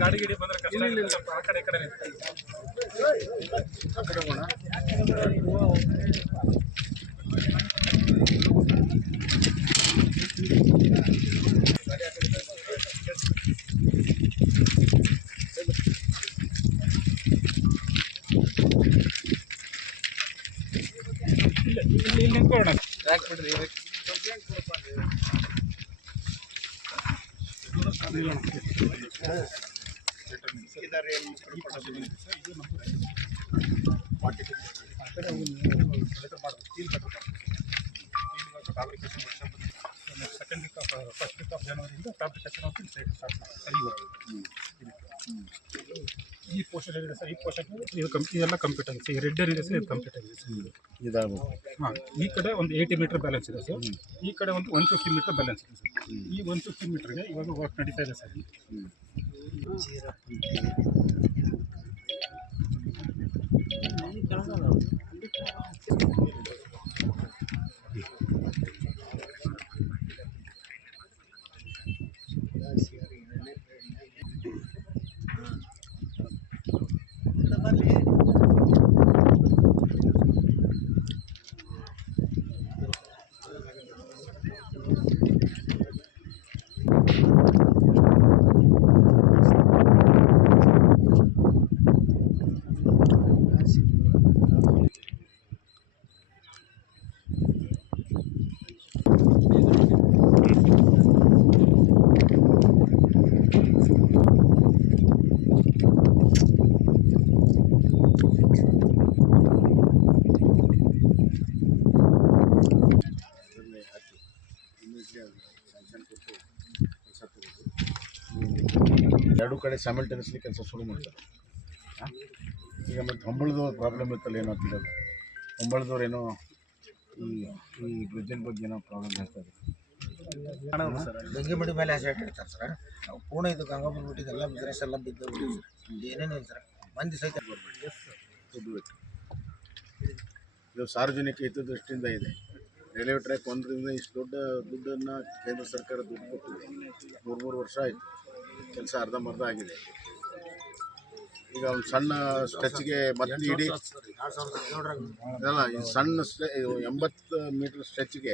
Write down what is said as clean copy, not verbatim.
ಗಾಡಿ ಗಿಡಿ ಬಂದ್ರೆ ಕಷ್ಟ ಆ ಕಡೆ ಈ ಕಡೆ ಇಲ್ಲಿ ನಿಂತ್ಕೊಳ್ಳೋಣ ಟ್ರ್ಯಾಕ್ ಬಿಡ್ರಿ second week of first week of ಜನವರಿಯಿಂದ ಫ್ಯಾಬ್ರಿಕೇಶನ್ ಆಫ್ ಸೈಟ್ ಸ್ಟಾರ್ಟ್ ಮಾಡಿ ಈ ಪೋರ್ಷನ್ ಏನಿದೆ ಸರ್ ಈ ಪೋರ್ಷನ್ ಇದೆಲ್ಲ ಕಂಪ್ಲೀಟ್ ಆಗಿದೆ ಈ ರೆಡ್ ಏನಿದೆ ಸರ್ ಇದು ಕಂಪ್ಲೀಟ್ ಆಗಿದೆ ಸರ್ ಹಾಂ ಈ ಕಡೆ ಒಂದು 80 ಮೀಟರ್ ಬ್ಯಾಲೆನ್ಸ್ ಇದೆ ಸರ್ ಈ ಕಡೆ ಒಂದು 150 ಮೀಟರ್ ಬ್ಯಾಲೆನ್ಸ್ ಇದೆ ಸರ್ ಈ 150 ಮೀಟರ್ಗೆ ಇವಾಗ ವರ್ಕ್ ನಡೀತಾ ಇದೆ ಸರ್ ಎರಡು ಕಡೆ ಸೈಮಲ್ಟೇನಿಯಸ್ಲಿ ಕೆಲಸ ಶುರು ಮಾಡ್ತಾರೆ. ಈಗ ಮತ್ತು ಹೊಂಬಳದ ಪ್ರಾಬ್ಲಮ್ ಇತ್ತಲ್ಲ ಏನೋ ತಿಳಿಯೋದು ಹೊಂಬಳದವ್ರು ಏನೋ ಈ ಬ್ರಿಡ್ಜಿನ ಬಗ್ಗೆ ಏನೋ ಪ್ರಾಬ್ಲಮ್ ಹೇಳ್ತಾ ಇದ್ದಾರೆ. ಬೆಂಗಿಮಡಿ ಮೇಲೆ ಅಸೆಟ್ ಇರ್ತಾರೆ ಸರ್ ಪೂರ್ಣ ಇದು ಗಂಗಾಪುರ ಬಿಟ್ಟಿದ್ದೆಲ್ಲ ಬಿಸ್ನೆಸ್ ಎಲ್ಲ ಬಿದ್ದು ಏನೇನಿಲ್ಲ ಸರ್ ಮಂದಿ ಸಹಿತ ಇದು ಸಾರ್ವಜನಿಕ ಹಿತದೃಷ್ಟಿಯಿಂದ ಇದೆ. ರೈಲ್ವೆ ಟ್ರ್ಯಾಕ್ ಒಂದರಿಂದ ಇಷ್ಟು ದೊಡ್ಡ ದುಡ್ಡನ್ನು ಕೇಂದ್ರ ಸರ್ಕಾರ ದುಡ್ಡು ಕೊಟ್ಟಿದೆ. 3 ವರ್ಷ ಆಯಿತು, ಕೆಲಸ ಅರ್ಧಂಬರ್ಧ ಆಗಿದೆ. ಈಗ ಒಂದು ಸಣ್ಣ ಸ್ಟ್ರೆಚ್ಗೆ ಮತ್ತೆ ಇಡೀ ಅಲ್ಲ ಈ ಸಣ್ಣ 80 ಮೀಟರ್ ಸ್ಟ್ರೆಚ್ಗೆ